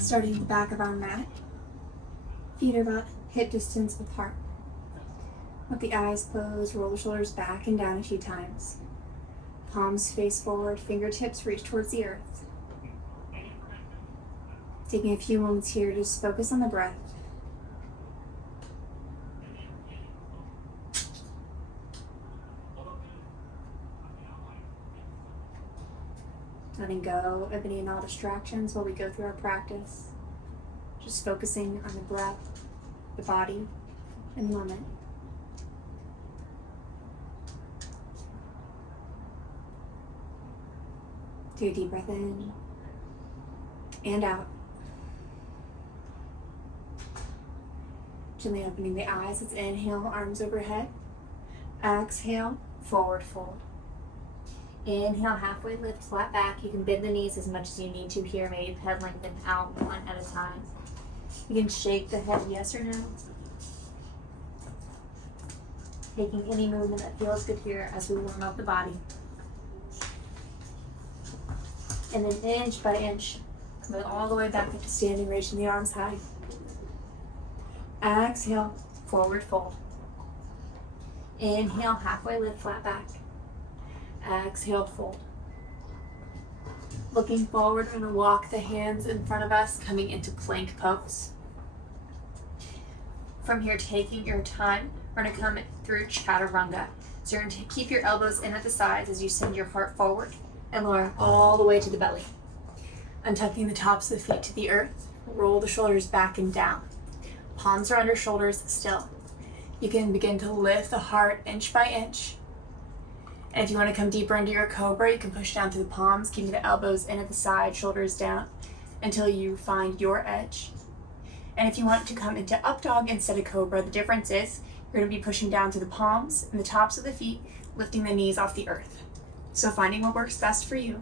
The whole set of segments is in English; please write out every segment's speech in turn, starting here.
Starting at the back of our mat. Feet are about hip distance apart. With the eyes closed, roll the shoulders back and down a few times. Palms face forward, fingertips reach towards the earth. Taking a few moments here, just focus on the breath. Letting go of any and all distractions while we go through our practice. Just focusing on the breath, the body, and the moment. Take a deep breath in and out. Gently opening the eyes. Let's inhale, arms overhead. Exhale, forward fold. Inhale, halfway lift, flat back. You can bend the knees as much as you need to here, maybe pedaling them out one at a time. You can shake the head yes or no. Taking any movement that feels good here as we warm up the body. And then inch by inch, coming all the way back into standing, reaching the arms high. Exhale, forward fold. Inhale, halfway lift, flat back. Exhale, fold. Looking forward, we're going to walk the hands in front of us, coming into plank pose. From here, taking your time, we're going to come through chaturanga. So you're going to keep your elbows in at the sides as you send your heart forward and lowering all the way to the belly. Untucking the tops of the feet to the earth, roll the shoulders back and down. Palms are under shoulders still. You can begin to lift the heart inch by inch. And if you want to come deeper into your cobra, you can push down through the palms, keeping the elbows in at the side, shoulders down, until you find your edge. And if you want to come into up dog instead of cobra, the difference is you're going to be pushing down through the palms and the tops of the feet, lifting the knees off the earth. So finding what works best for you.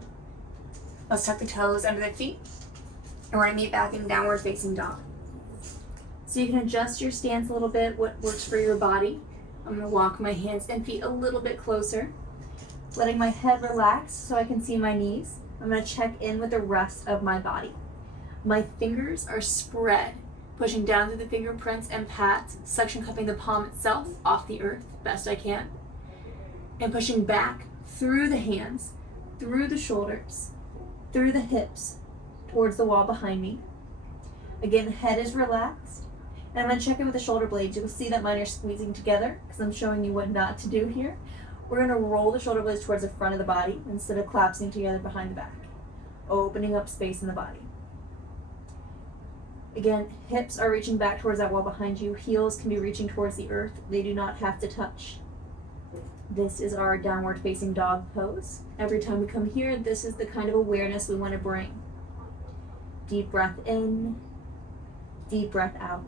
Let's tuck the toes under the feet, and we're going to meet back in downward facing dog. So you can adjust your stance a little bit, what works for your body. I'm going to walk my hands and feet a little bit closer, letting my head relax so I can see my knees. I'm going to check in with the rest of my body. My fingers are spread, pushing down through the fingerprints and pads, suction cupping the palm itself off the earth best I can, and pushing back through the hands, through the shoulders, through the hips, towards the wall behind me. Again, the head is relaxed. And I'm going to check in with the shoulder blades. You'll see that mine are squeezing together because I'm showing you what not to do here. We're going to roll the shoulder blades towards the front of the body instead of collapsing together behind the back, opening up space in the body. Again, hips are reaching back towards that wall behind you. Heels can be reaching towards the earth. They do not have to touch. This is our downward facing dog pose. Every time we come here, this is the kind of awareness we want to bring. Deep breath in, deep breath out.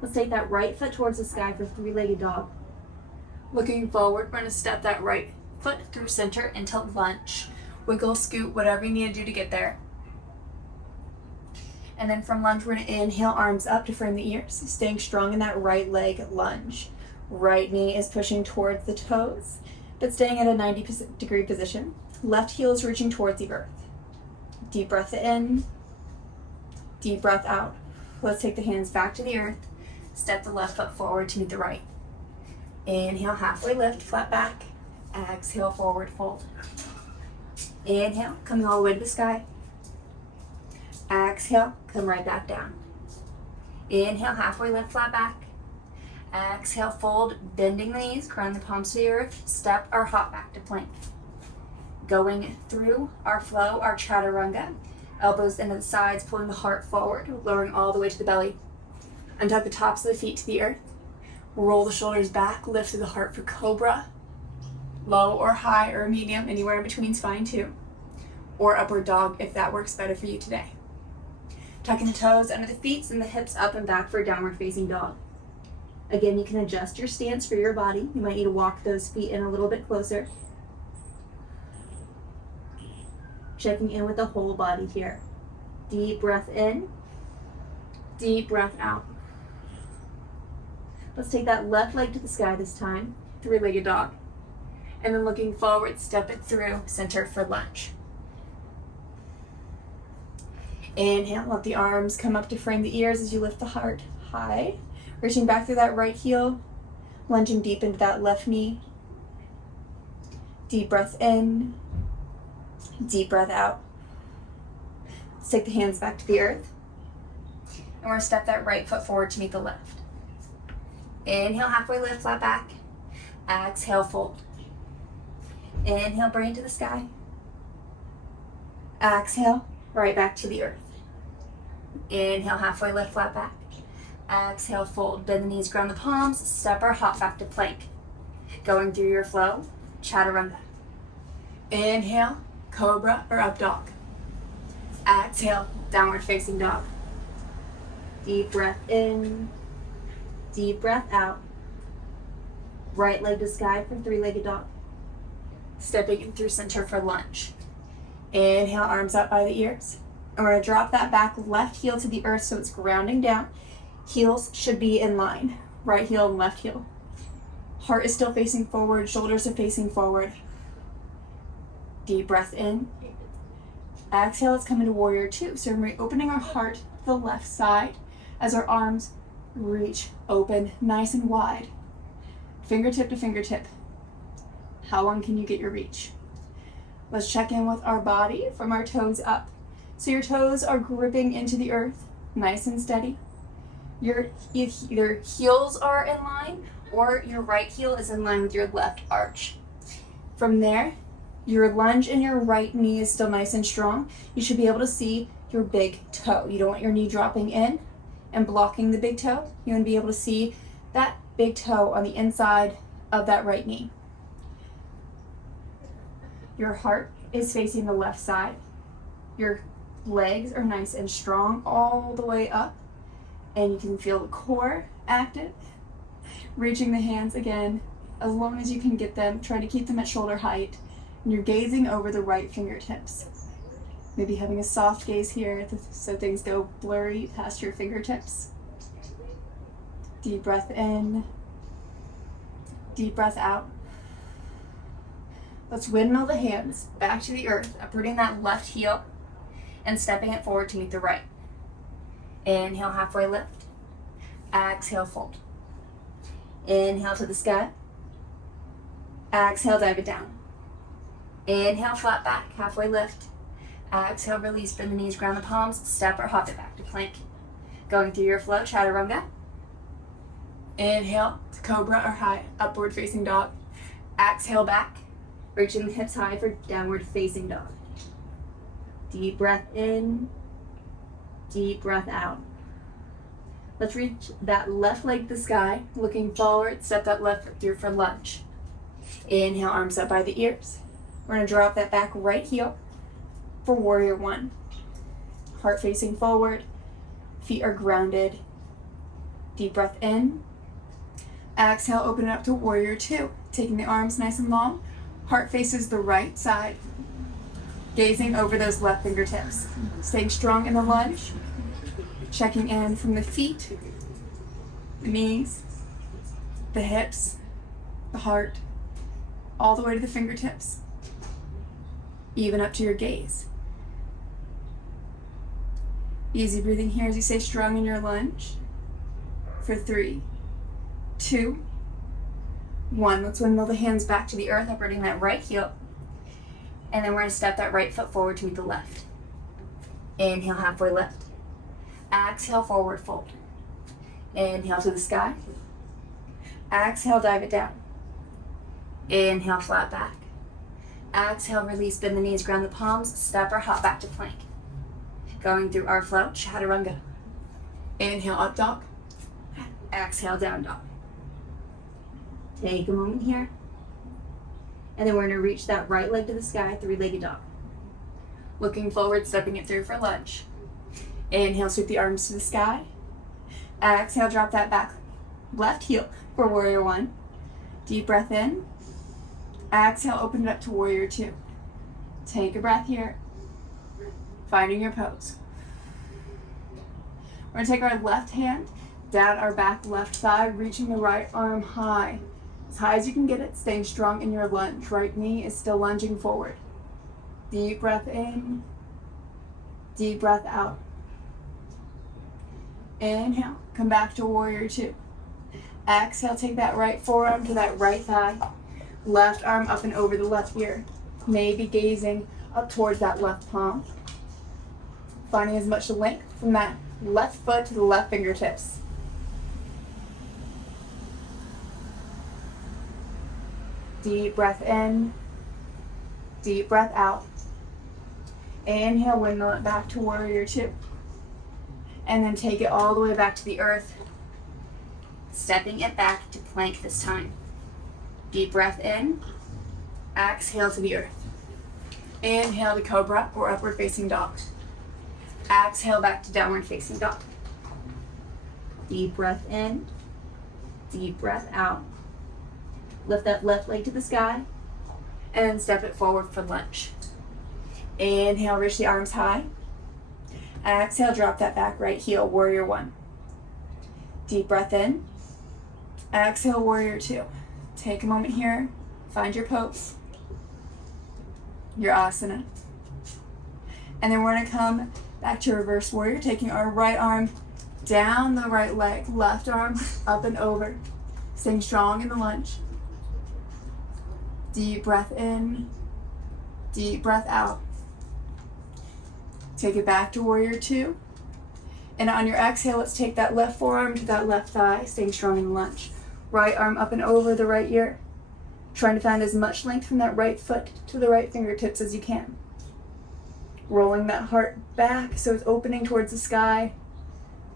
Let's take that right foot towards the sky for three-legged dog. Looking forward, we're going to step that right foot through center into lunge. Wiggle, scoot, whatever you need to do to get there. And then from lunge, we're going to inhale, arms up to frame the ears, staying strong in that right leg lunge. Right knee is pushing towards the toes, but staying at a 90-degree position. Left heel is reaching towards the earth. Deep breath in, deep breath out. Let's take the hands back to the earth. Step the left foot forward to meet the right. Inhale, halfway lift, flat back. Exhale, forward fold. Inhale, coming all the way to the sky. Exhale, come right back down. Inhale, halfway lift, flat back. Exhale, fold, bending the knees, crown the palms to the earth. Step or hop back to plank. Going through our flow, our chaturanga. Elbows into the sides, pulling the heart forward, lowering all the way to the belly. Untuck the tops of the feet to the earth. Roll the shoulders back, lift through the heart for cobra. Low or high or medium, anywhere in between is fine too. Or upward dog if that works better for you today. Tucking the toes under the feet, send the hips up and back for a downward facing dog. Again, you can adjust your stance for your body. You might need to walk those feet in a little bit closer. Checking in with the whole body here. Deep breath in, deep breath out. Let's take that left leg to the sky this time, three-legged dog. And then looking forward, step it through center for lunge. Inhale, let the arms come up to frame the ears as you lift the heart high. Reaching back through that right heel, lunging deep into that left knee. Deep breath in, deep breath out. Let's take the hands back to the earth. And we're going to step that right foot forward to meet the left. Inhale, halfway lift, flat back. Exhale, fold. Inhale, bring it to the sky. Exhale, right back to the earth. Inhale, halfway lift, flat back. Exhale, fold. Bend the knees, ground the palms. Step or hop back to plank. Going through your flow, chaturanga. Inhale, cobra or up dog. Exhale, downward facing dog. Deep breath in, deep breath out. Right leg to sky for three-legged dog. Stepping in through center for lunge. Inhale, arms up by the ears. And we're going to drop that back left heel to the earth so it's grounding down. Heels should be in line. Right heel and left heel. Heart is still facing forward, shoulders are facing forward. Deep breath in. Exhale, let's come into warrior two. So we're opening our heart to the left side as our arms reach open, nice and wide. Fingertip to fingertip. How long can you get your reach? Let's check in with our body from our toes up. So your toes are gripping into the earth, nice and steady. Your either heels are in line or your right heel is in line with your left arch. From there, your lunge in your right knee is still nice and strong. You should be able to see your big toe. You don't want your knee dropping in and blocking the big toe. You want to be able to see that big toe on the inside of that right knee. Your heart is facing the left side. Your legs are nice and strong all the way up. And you can feel the core active. Reaching the hands again, as long as you can get them. Try to keep them at shoulder height. And you're gazing over the right fingertips. Maybe having a soft gaze here so things go blurry past your fingertips. Deep breath in. Deep breath out. Let's windmill the hands back to the earth, uprooting that left heel and stepping it forward to meet the right. Inhale, halfway lift. Exhale, fold. Inhale to the sky. Exhale, dive it down. Inhale, flat back, halfway lift. Exhale, release, bend the knees, ground the palms, step or hop it back to plank. Going through your flow, chaturanga. Inhale to cobra or high, upward facing dog. Exhale back, reaching the hips high for downward facing dog. Deep breath in, deep breath out. Let's reach that left leg to the sky, looking forward, step that left foot through for lunge. Inhale, arms up by the ears. We're going to drop that back right heel for warrior one. Heart facing forward, feet are grounded. Deep breath in. Exhale, open it up to warrior two. Taking the arms nice and long. Heart faces the right side. Gazing over those left fingertips. Staying strong in the lunge. Checking in from the feet, the knees, the hips, the heart, all the way to the fingertips. Even up to your gaze. Easy breathing here as you stay strong in your lunge. For 3, 2, 1. Let's windmill the hands back to the earth, uprooting that right heel. And then we're going to step that right foot forward to meet the left. Inhale, halfway lift. Exhale, forward fold. Inhale to the sky. Exhale, dive it down. Inhale, flat back. Exhale, release, bend the knees, ground the palms, step or hop back to plank. Going through our flow, chaturanga. Inhale, up dog. Exhale, down dog. Take a moment here. And then we're going to reach that right leg to the sky, three-legged dog. Looking forward, stepping it through for lunge. Inhale, sweep the arms to the sky. Exhale, drop that back left heel for warrior one. Deep breath in. Exhale, open it up to warrior two. Take a breath here. Finding your pose. We're going to take our left hand down our back left thigh, reaching the right arm high. As high as you can get it, staying strong in your lunge. Right knee is still lunging forward. Deep breath in. Deep breath out. Inhale, come back to warrior two. Exhale, take that right forearm to that right thigh. Left arm up and over the left ear. Maybe gazing up towards that left palm. Finding as much length from that left foot to the left fingertips. Deep breath in. Deep breath out. Inhale, windmill it back to warrior two. And then take it all the way back to the earth. Stepping it back to plank this time. Deep breath in. Exhale to the earth. Inhale to cobra or upward facing dog. Exhale back to downward facing dog. Deep breath in. Deep breath out. Lift that left leg to the sky. And then step it forward for lunge. Inhale, reach the arms high. Exhale, drop that back right heel, warrior one. Deep breath in. Exhale, warrior two. Take a moment here. Find your pose. Your asana. And then we're going to come back to reverse warrior, taking our right arm down the right leg, left arm up and over. Staying strong in the lunge. Deep breath in. Deep breath out. Take it back to warrior two. And on your exhale, let's take that left forearm to that left thigh, staying strong in the lunge. Right arm up and over the right ear. Trying to find as much length from that right foot to the right fingertips as you can. Rolling that heart back so it's opening towards the sky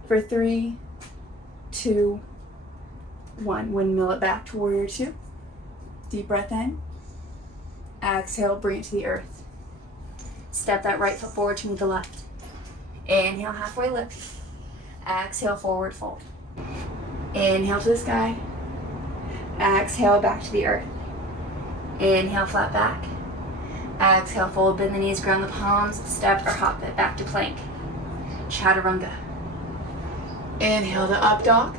for 3, 2, 1. Windmill it back to warrior two. Deep breath in. Exhale, bring it to the earth. Step that right foot forward to meet the left. Inhale, halfway lift. Exhale, forward fold. Inhale to the sky. Exhale, back to the earth. Inhale, flat back. Exhale, fold, bend the knees, ground the palms, step or hop it back to plank. Chaturanga. Inhale to up dog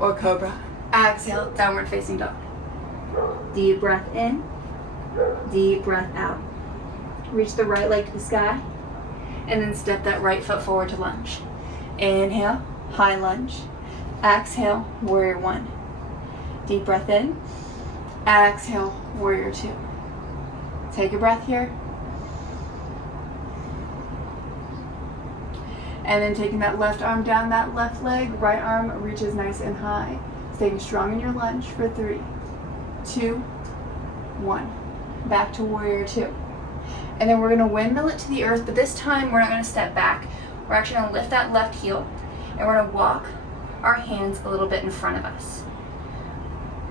or cobra. Exhale, downward facing dog. Deep breath in. Deep breath out. Reach the right leg to the sky. And then step that right foot forward to lunge. Inhale, high lunge. Exhale, warrior one. Deep breath in. Exhale, warrior two. Take a breath here. And then taking that left arm down that left leg, right arm reaches nice and high. Staying strong in your lunge for 3, 2, 1. Back to warrior two. And then we're going to windmill it to the earth, but this time we're not going to step back. We're actually going to lift that left heel, and we're going to walk our hands a little bit in front of us.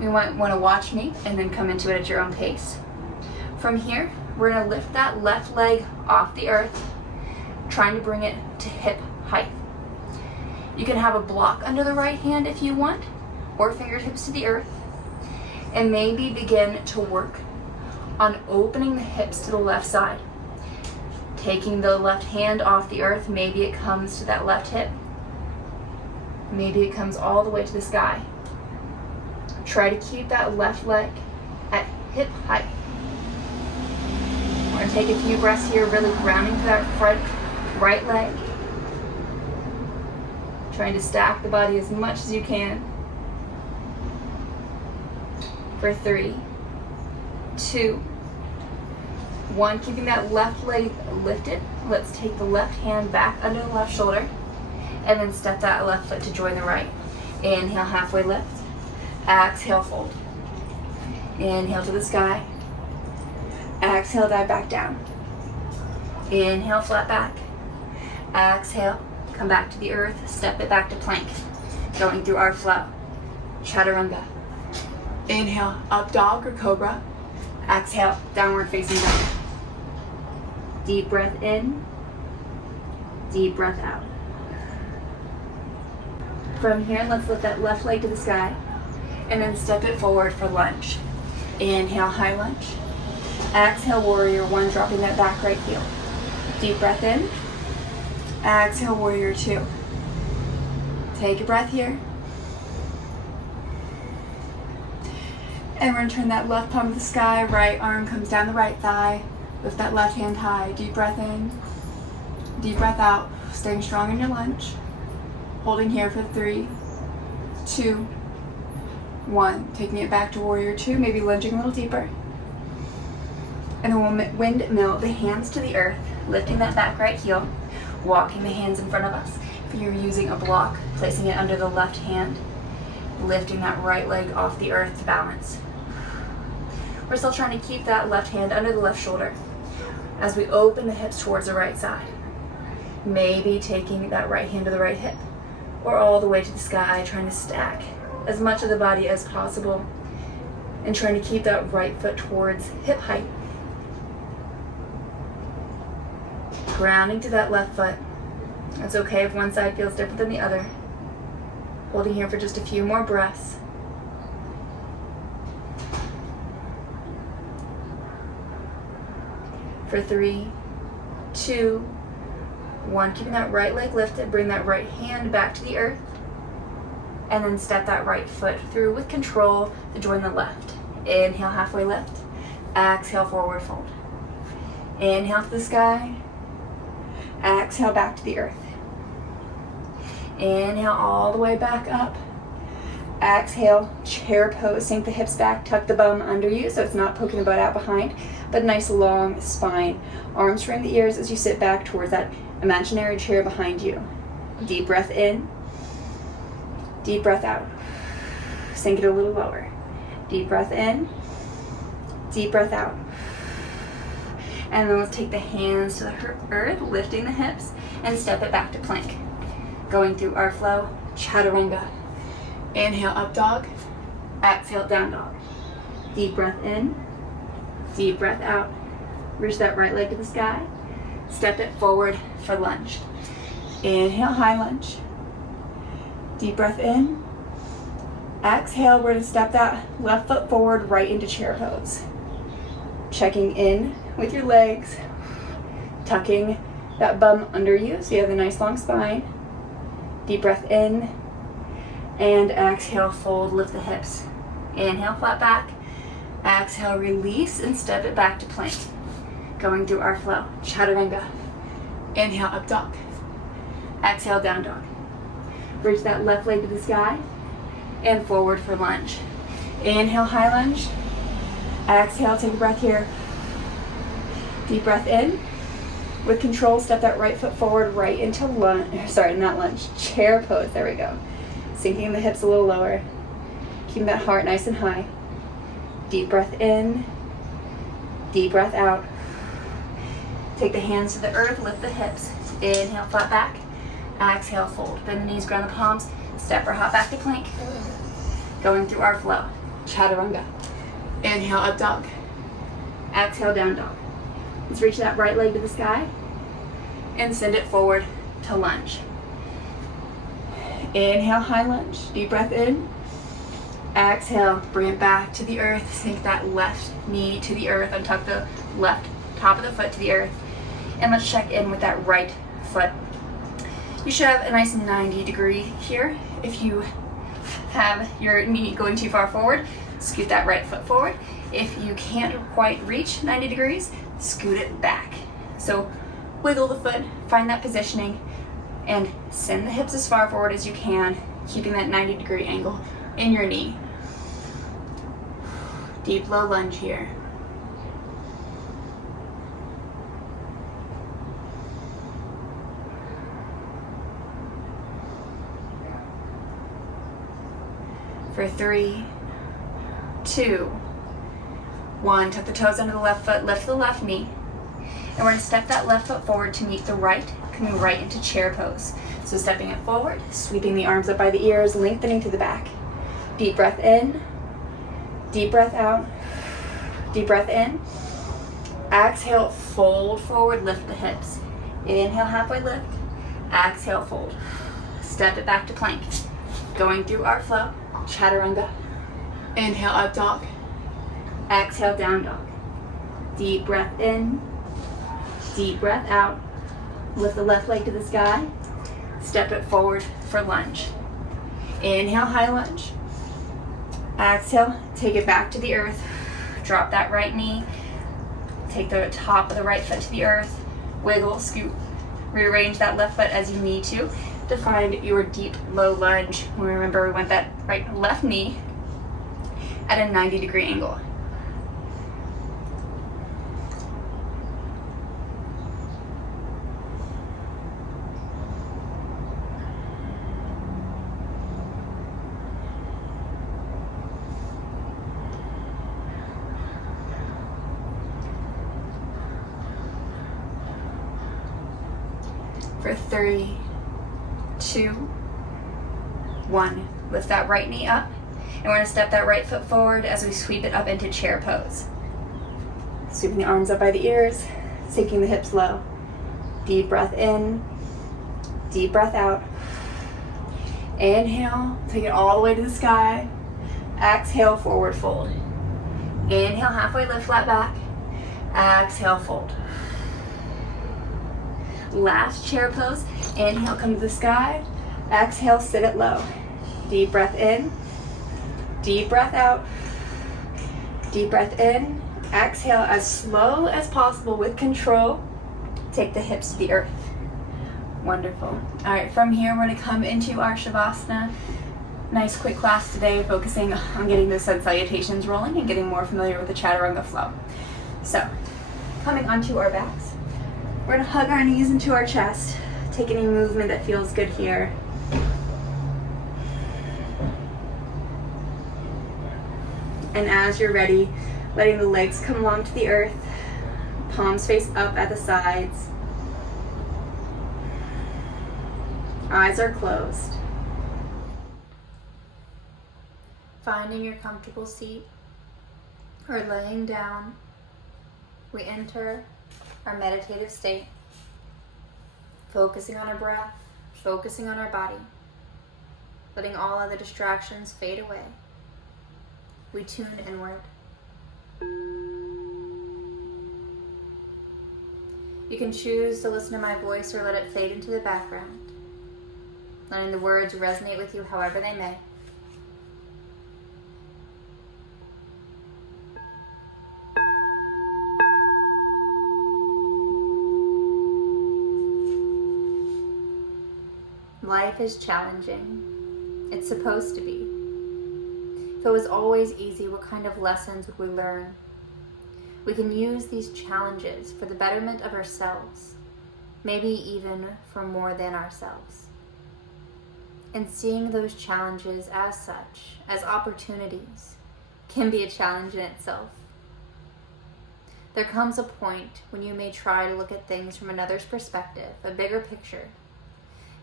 You want to watch me and then come into it at your own pace. From here, we're going to lift that left leg off the earth, trying to bring it to hip height. You can have a block under the right hand if you want, or fingertips to the earth, and maybe begin to work on opening the hips to the left side. Taking the left hand off the earth, maybe it comes to that left hip. Maybe it comes all the way to the sky. Try to keep that left leg at hip height. We're going to take a few breaths here, really grounding to that front right leg. Trying to stack the body as much as you can. For 3, 2, 1. Keeping that left leg lifted. Let's take the left hand back under the left shoulder and then step that left foot to join the right. Inhale, halfway lift. Exhale, fold. Inhale to the sky. Exhale, dive back down. Inhale, flat back. Exhale, come back to the earth. Step it back to plank. Going through our flow. Chaturanga. Inhale, up dog or cobra. Exhale, downward facing dog. Deep breath in. Deep breath out. From here, let's lift that left leg to the sky and then step it forward for lunge. Inhale, high lunge. Exhale, warrior one, dropping that back right heel. Deep breath in. Exhale, warrior two. Take a breath here. And we're going to turn that left palm to the sky, right arm comes down the right thigh. Lift that left hand high. Deep breath in. Deep breath out. Staying strong in your lunge. Holding here for 3, 2, 1. Taking it back to warrior 2, maybe lunging a little deeper. And then we'll windmill the hands to the earth, lifting that back right heel, walking the hands in front of us. If you're using a block, placing it under the left hand, lifting that right leg off the earth to balance. We're still trying to keep that left hand under the left shoulder as we open the hips towards the right side. Maybe taking that right hand to the right hip or all the way to the sky, trying to stack as much of the body as possible and trying to keep that right foot towards hip height. Grounding to that left foot. It's okay if one side feels different than the other. Holding here for just a few more breaths. For 3, 2, 1. Keeping that right leg lifted, bring that right hand back to the earth. And then step that right foot through with control to join the left. Inhale, halfway lift. Exhale, forward fold. Inhale to the sky. Exhale, back to the earth. Inhale all the way back up. Exhale, chair pose. Sink the hips back, tuck the bum under you so it's not poking the butt out behind, but a nice long spine. Arms frame the ears as you sit back towards that imaginary chair behind you. Deep breath in. Deep breath out. Sink it a little lower. Deep breath in. Deep breath out. And then let's take the hands to the earth, lifting the hips, and step it back to plank. Going through our flow, chaturanga. Inhale, up dog. Exhale, down dog. Deep breath in. Deep breath out. Reach that right leg to the sky. Step it forward for lunge. Inhale, high lunge. Deep breath in. Exhale, we're going to step that left foot forward right into chair pose. Checking in with your legs. Tucking that bum under you so you have a nice long spine. Deep breath in. And exhale, fold, lift the hips. Inhale, flat back. Exhale, release and step it back to plank. Going through our flow, chaturanga. Inhale, up dog. Exhale, down dog. Reach that left leg to the sky and forward for lunge. Inhale, high lunge. Exhale, take a breath here. Deep breath in. With control, step that right foot forward right into lunge. Sorry, not lunge. Chair pose. There we go. Sinking the hips a little lower. Keeping that heart nice and high. Deep breath in. Deep breath out. Take the hands to the earth, lift the hips. Inhale, flat back. Exhale, fold. Bend the knees, ground the palms. Step or hop back to plank. Going through our flow. Chaturanga. Inhale, up dog. Exhale, down dog. Let's reach that right leg to the sky and send it forward to lunge. Inhale, high lunge. Deep breath in. Exhale, bring it back to the earth. Sink that left knee to the earth. Untuck the left top of the foot to the earth. And let's check in with that right foot. You should have a nice 90-degree here. If you have your knee going too far forward, scoot that right foot forward. If you can't quite reach 90 degrees, scoot it back. So wiggle the foot, find that positioning, and send the hips as far forward as you can, keeping that 90-degree angle in your knee. Deep low lunge here. For 3, 2, 1. Tuck the toes under the left foot, lift the left knee. And we're going to step that left foot forward to meet the right, coming right into chair pose. So stepping it forward, sweeping the arms up by the ears, lengthening to the back. Deep breath in, deep breath out, deep breath in. Exhale, fold forward, lift the hips. Inhale, halfway lift. Exhale, fold. Step it back to plank. Going through our flow, chaturanga. Inhale, up dog. Exhale, down dog. Deep breath in, deep breath out. Lift the left leg to the sky. Step it forward for lunge. Inhale, high lunge. Exhale, take it back to the earth. Drop that right knee. Take the top of the right foot to the earth. Wiggle, scoot. Rearrange that left foot as you need to. to find your deep low lunge. Remember, we went that left knee at a 90-degree angle. For 3, 2, 1. Lift that right knee up, and we're going to step that right foot forward as we sweep it up into chair pose. Sweeping the arms up by the ears, sinking the hips low. Deep breath in, deep breath out. Inhale, take it all the way to the sky. Exhale, forward fold. Inhale, halfway lift, flat back. Exhale, fold. Last chair pose. Inhale, come to the sky. Exhale, sit it low. Deep breath in. Deep breath out. Deep breath in. Exhale as slow as possible with control. Take the hips to the earth. Wonderful. All right, from here, we're going to come into our Shavasana. Nice quick class today, focusing on getting those sun salutations rolling and getting more familiar with the chaturanga flow. So, coming onto our backs. We're going to hug our knees into our chest. Take any movement that feels good here. And as you're ready, letting the legs come along to the earth. Palms face up at the sides. Eyes are closed. Finding your comfortable seat or laying down, we enter our meditative state, focusing on our breath, focusing on our body, letting all other distractions fade away. We tune inward. You can choose to listen to my voice or let it fade into the background, letting the words resonate with you however they may. Life is challenging. It's supposed to be. If it was always easy, what kind of lessons would we learn? We can use these challenges for the betterment of ourselves, maybe even for more than ourselves. And seeing those challenges as such, as opportunities, can be a challenge in itself. There comes a point when you may try to look at things from another's perspective, a bigger picture.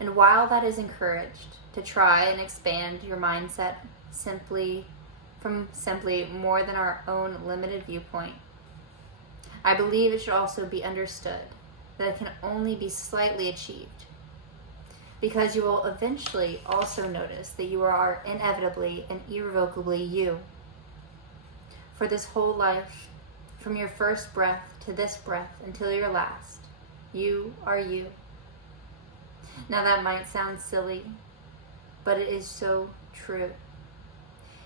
And while that is encouraged, to try and expand your mindset simply more than our own limited viewpoint, I believe it should also be understood that it can only be slightly achieved, because you will eventually also notice that you are inevitably and irrevocably you. For this whole life, from your first breath to this breath until your last, you are you. Now that might sound silly, but it is so true.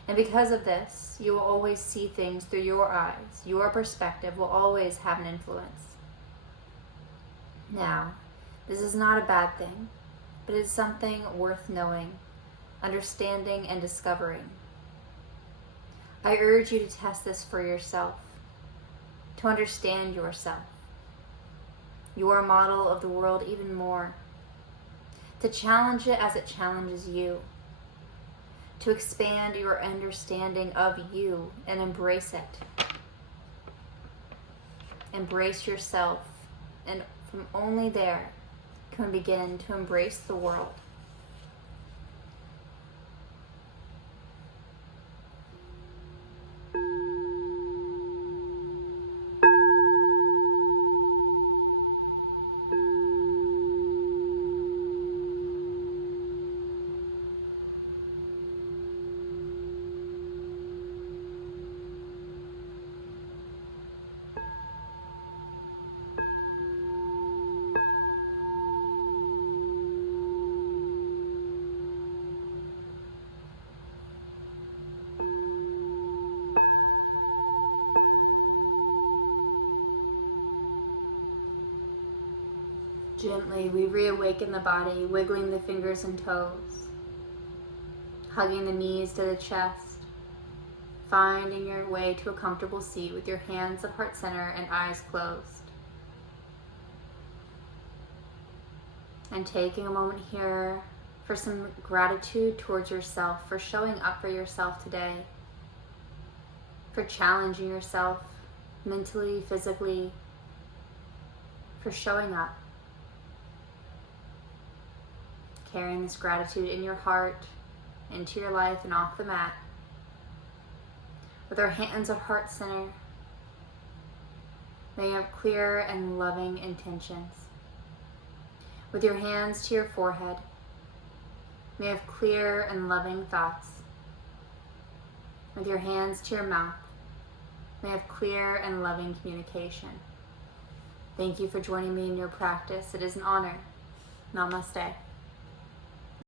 And because of this, you will always see things through your eyes. Your perspective will always have an influence. Now, this is not a bad thing, but it is something worth knowing, understanding, and discovering. I urge you to test this for yourself, to understand yourself, your model of the world even more, to challenge it as it challenges you, to expand your understanding of you and embrace it. Embrace yourself, and from only there can we begin to embrace the world. Gently, we reawaken the body, wiggling the fingers and toes, hugging the knees to the chest, finding your way to a comfortable seat with your hands at heart center and eyes closed. And taking a moment here for some gratitude towards yourself, for showing up for yourself today, for challenging yourself mentally, physically, for showing up. Carrying this gratitude in your heart, into your life and off the mat. With our hands at heart center, may you have clear and loving intentions. With your hands to your forehead, may you have clear and loving thoughts. With your hands to your mouth, may you have clear and loving communication. Thank you for joining me in your practice. It is an honor. Namaste.